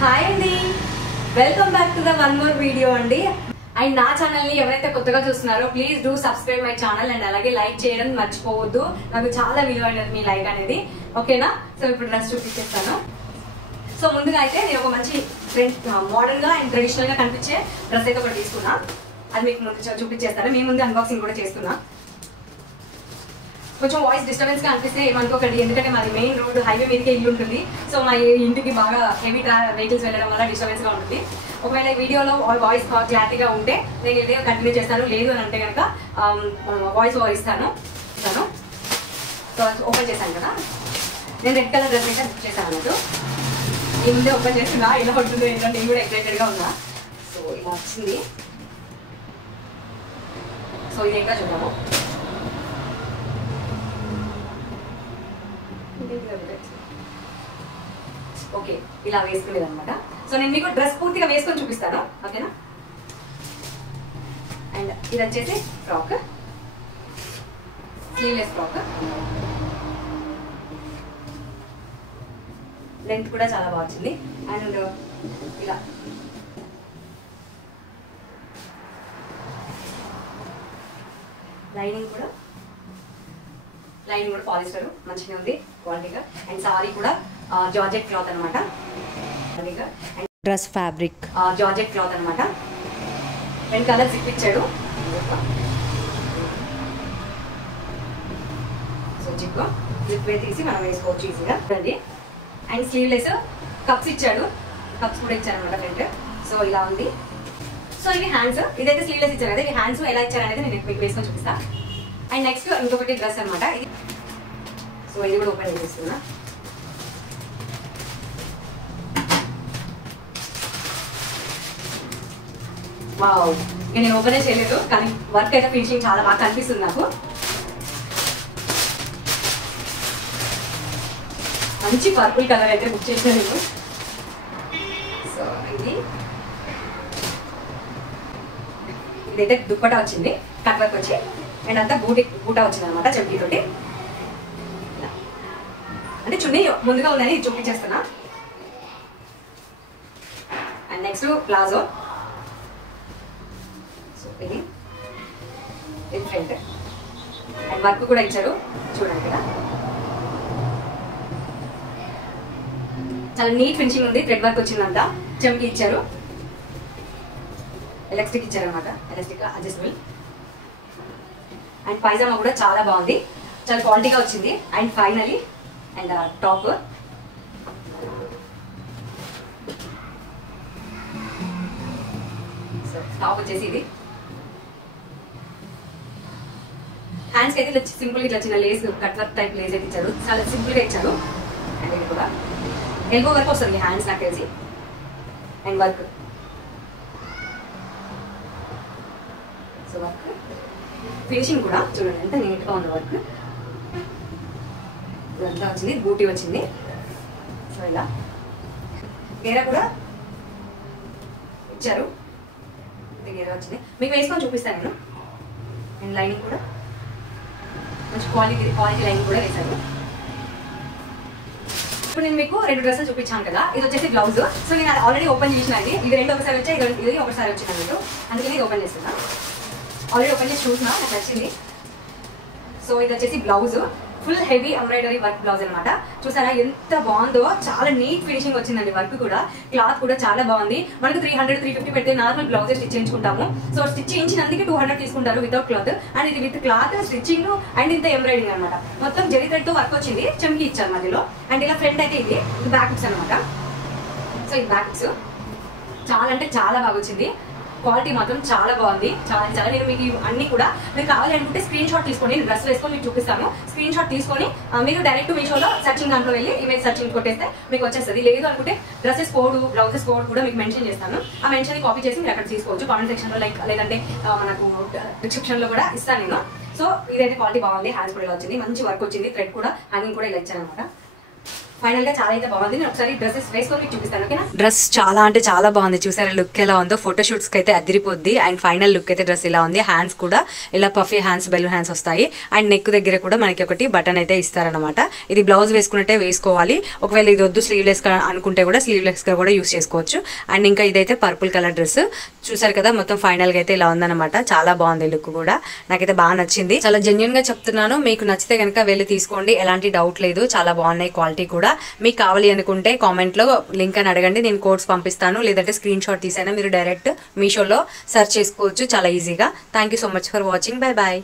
Hi అండి, welcome back to the one more video అండి. And నా ఛానల్ ని ఎవరైతే కొత్తగా చూస్తున్నారో please do subscribe my channel and అలాగే లైక్ చేయడం మర్చిపోవద్దు. నాకు చాలా విలువైనది మీ లైక్ అనేది, ఓకేనా? సో ఇప్పుడు డ్రెస్ చూపించేస్తాను. సో ముందుగా అయితే నేను ఒక మంచి మోడర్న్ గా అండ్ ట్రెడిషనల్ గా కనిపించే డ్రెస్ అయితే ఒకటి తీసుకున్నా. అది మీకు ముందు చూపించేస్తాను. మీ ముందు అన్బాక్సింగ్ కూడా చేస్తున్నా. కొంచెం వాయిస్ డిస్టర్బెన్స్ గా అనిపిస్తే ఏమనుకోకండి, ఎందుకంటే మాది మెయిన్ రోడ్ హైవే మీదకే ఇల్లు ఉంటుంది. సో మా ఇంటికి బాగా హెవీ వెహికల్స్ వెళ్ళడం వల్ల డిస్టర్బెన్స్ గా ఉంటుంది. ఒకవేళ వీడియోలో వాయిస్ క్లారిటీగా ఉంటే నేను ఇదే కంటిన్యూ చేస్తాను, లేదు అని అంటే కనుక వాయిస్ ఓవర్ ఇస్తాను. సో ఓపెన్ చేశాను కదా, నేను రెడ్ కలర్ డ్రెస్ అయితే బుక్ చేశాను అన్నట్టు. ఈ ముందే ఓపెన్ చేస్తున్నా, ఇలా ఉంటుందో ఏంటంటే నేను కూడా ఎక్సైటెడ్ గా ఉన్నా. సో ఇలా వచ్చింది. సో ఇది ఇంకా చూద్దాము. ఓకే, ఇలా వేసుకునేది అనమాట. సో నేను మీకు డ్రెస్ పూర్తిగా వేసుకొని చూపిస్తాను, ఓకేనా? అండ్ ఇది వచ్చేసి ఫ్రాక్, స్లీవ్లెస్ ఫ్రాక్. లెంత్ కూడా చాలా బాగా వచ్చింది. అండ్ ఇలా లైనింగ్ కూడా పాలిస్టర్ మంచిగా ఉంది క్వాలిటీగా. అండ్ సారీ కూడా జార్జెట్ క్లాత్ అనమాట. And dress fabric georgette cloth అనమాట. 2 కలర్స్ ఇప్పించాడు. సో జిప్ తీసి మనం వేసుకోవచ్చు ఈజీగా. అండ్ స్లీవ్లెస్ కప్స్ ఇచ్చాడు, కప్స్ కూడా ఇచ్చారు అనమాట ఫ్రంట్. సో ఇలా ఉంది. సో ఇవి హ్యాండ్స్, ఇదైతే స్లీవ్లెస్ ఇచ్చారు కదా, ఇవి హ్యాండ్స్ ఎలా ఇచ్చారు అనేది నేను మీకు వేసుకొని చూపిస్తా. అండ్ నెక్స్ట్ ఇంకొకటి డ్రెస్ అనమాట ఇది. సో ఇది కూడా ఓపెన్ చేస్తున్నా. వావ్, ఇక నేను ఓపెనే చేయలేదు, కానీ వర్క్ అయితే ఫినిషింగ్ చాలా బాగా కనిపిస్తుంది నాకు. మంచి పర్పుల్ కలర్ అయితే బుక్ చేశాను నేను. సో ఇదైతే దుప్పటా వచ్చింది, కట్ వర్క్ వచ్చి. అండ్ అంతా బూటా వచ్చింది అనమాట చెంకీతోటి. అంటే చున్నీ ముందుగా ఉందని చూపించేస్తున్నా. And next palazzo. సో ఇది ఫ్రంట్. అండ్ వర్క్ కూడా ఇచ్చారు చూడండి కదా, చాలా నీట్ ఫినిషింగ్ ఉంది. థ్రెడ్ వర్క్ వచ్చిందంట, చెంకి ఇచ్చారు, ఎలాస్టిక్ ఇచ్చారు అనమాట, ఎలాస్టిక్ అడ్జస్టబుల్. అండ్ పైజామా కూడా చాలా బాగుంది, చాలా క్వాలిటీగా వచ్చింది. And finally and top. So top వచ్చేసి ఇది. హ్యాండ్స్కి అయితే ఇట్లా సింపుల్ ఇట్లా చిన్న lace cut work type lace అయితే ఇచ్చారు, చాలా సింపుల్గా ఇచ్చారు. అండ్ ఇది కూడా ఎల్బో వరకు వస్తుంది హ్యాండ్స్ నాకు తెలిసి. And work, so work finishing కూడా చూడండి ఎంత నీట్గా ఉంది. వర్క్ ఇదంతా వచ్చింది, బూటీ వచ్చింది. సో ఇలా గేరా కూడా ఇచ్చారు, గేరా వచ్చింది. మీకు వేసుకొని చూపిస్తాను నేను. అండ్ లైనింగ్ కూడా మంచి క్వాలిటీ లైనింగ్ కూడా వేశారు. ఇప్పుడు నేను మీకు 2 డ్రెస్సులు చూపించాను కదా, ఇది వచ్చేసి బ్లౌజ్. సో నేను ఆల్రెడీ ఓపెన్ చేసినది, ఇది 2 ఒకసారి వచ్చాయి, ఇది ఒకసారి వచ్చింది అన్నట్టు, అందుకని ఇది ఓపెన్ చేస్తున్నా. ఆల్రెడీ ఓపెన్ చేసి చూసినా, నాకు నచ్చింది. సో ఇది వచ్చేసి blouse, full heavy embroidery work blouse అనమాట. చూసారా ఎంత బాగుందో, చాలా నీట్ ఫినిషింగ్ వచ్చిందండి. వర్క్ కూడా, క్లాత్ కూడా చాలా బాగుంది. మనకు 300-350 పెడితే నార్మల్ బ్లౌజ్ స్టిచ్ చేయించుకుంటాము. సో స్టిచ్ చేయించినందుకు 200 తీసుకుంటారు వితౌట్ క్లాత్. అండ్ ఇది విత్ క్లాత్, స్టిచ్చింగ్ అండ్ ఇంత ఎంబ్రాయిడింగ్ అనమాట. మొత్తం జరీ థ్రెడ్ తో వర్క్ వచ్చింది, చెంకి ఇచ్చారు మధ్యలో. అండ్ ఇలా ఫ్రంట్ అయితే ఇది బ్యాక్ హుక్స్ అనమాట. సో ఇది బ్యాక్ హుక్స్ చాలా అంటే చాలా బాగా వచ్చింది. క్వాలిటీ మాత్రం చాలా బాగుంది, చాలా. నేను మీకు అన్ని కూడా మీరు కావాలనుకుంటే స్క్రీన్ షాట్ తీసుకొని, నేను డ్రెస్ వేసుకొని మీకు చూపిస్తాను. స్క్రీన్ షాట్ తీసుకొని మీరు డైరెక్ట్ మీషోలో సర్చింగ్ దాంట్లో వెళ్ళి ఇమేజ్ సర్చింగ్ కొట్టేస్తే మీకు వచ్చేస్తుంది. లేదు అనుకుంటే డ్రెస్సెస్ కోడ్, బ్లౌజెస్ కోడ్ కూడా మీకు మెన్షన్ చేస్తాను. ఆ మెన్షన్ కాపీ చేసి మీరు అక్కడ తీసుకోవచ్చు కామెంట్ సెక్షన్లో, లేదంటే మనకు డిస్క్రిప్షన్లో కూడా ఇస్తాను నేను. సో ఇదైతే క్వాలిటీ బాగుంది. హ్యాండ్స్ కూడా ఇలా వచ్చింది, మంచి వర్క్ వచ్చింది. థ్రెడ్ కూడా హ్యాంగింగ్ కూడా ఇలా ఇచ్చాను అనమాట. ఫైనల్ గా చాలా అయితే బాగుంది. నేను ఒకసారి డ్రెస్సెస్ వేసుకొని చూపిస్తాను. ఓకేనా? డ్రెస్ చాలా అంటే చాలా బాగుంది. చూసారా లుక్ ఎలా ఉందో? ఫోటోషూట్స్ కి అయితే అదిరిపోద్ది. అండ్ ఫైనల్ లుక్ అయితే డ్రెస్ ఇలా ఉంది. హ్యాండ్స్ కూడా ఇలా పఫీ హ్యాండ్స్, బెలూన్ హ్యాండ్స్ వస్తాయి. అండ్ నెక్ దగ్గర కూడా మనకి ఒకటి బటన్ అయితే ఇస్తారనమాట. ఇది బ్లౌజ్ వేసుకున్నట్టే వేసుకోవాలి. ఒకవేళ ఇది వద్దు స్లీవ్లెస్ అనుకుంటే కూడా స్లీవ్లెస్ గా కూడా యూస్ చేసుకోవచ్చు. అండ్ ఇంకా ఇదైతే పర్పుల్ కలర్ డ్రెస్ చూసారు కదా. మొత్తం ఫైనల్ గా అయితే ఇలా ఉందన్నమాట. చాలా బాగుంది లుక్ కూడా. నాకైతే బాగా నచ్చింది. చాలా జెన్యున్ గా చెప్తున్నాను. మీకు నచ్చితే కనుక వెళ్ళి తీసుకోండి. ఎలాంటి డౌట్ లేదు. చాలా బాగున్నాయి క్వాలిటీ కూడా. మీకు కావాలి అనుకుంటే కామెంట్ లో లింక్ అని అడగండి. నేను కోడ్స్ పంపిస్తాను. లేదంటే స్క్రీన్ షాట్ తీసైనా మీరు డైరెక్ట్ మీషోలో సెర్చ్ చేసుకోవచ్చు చాలా ఈజీగా. Thank you so much for watching. Bye bye.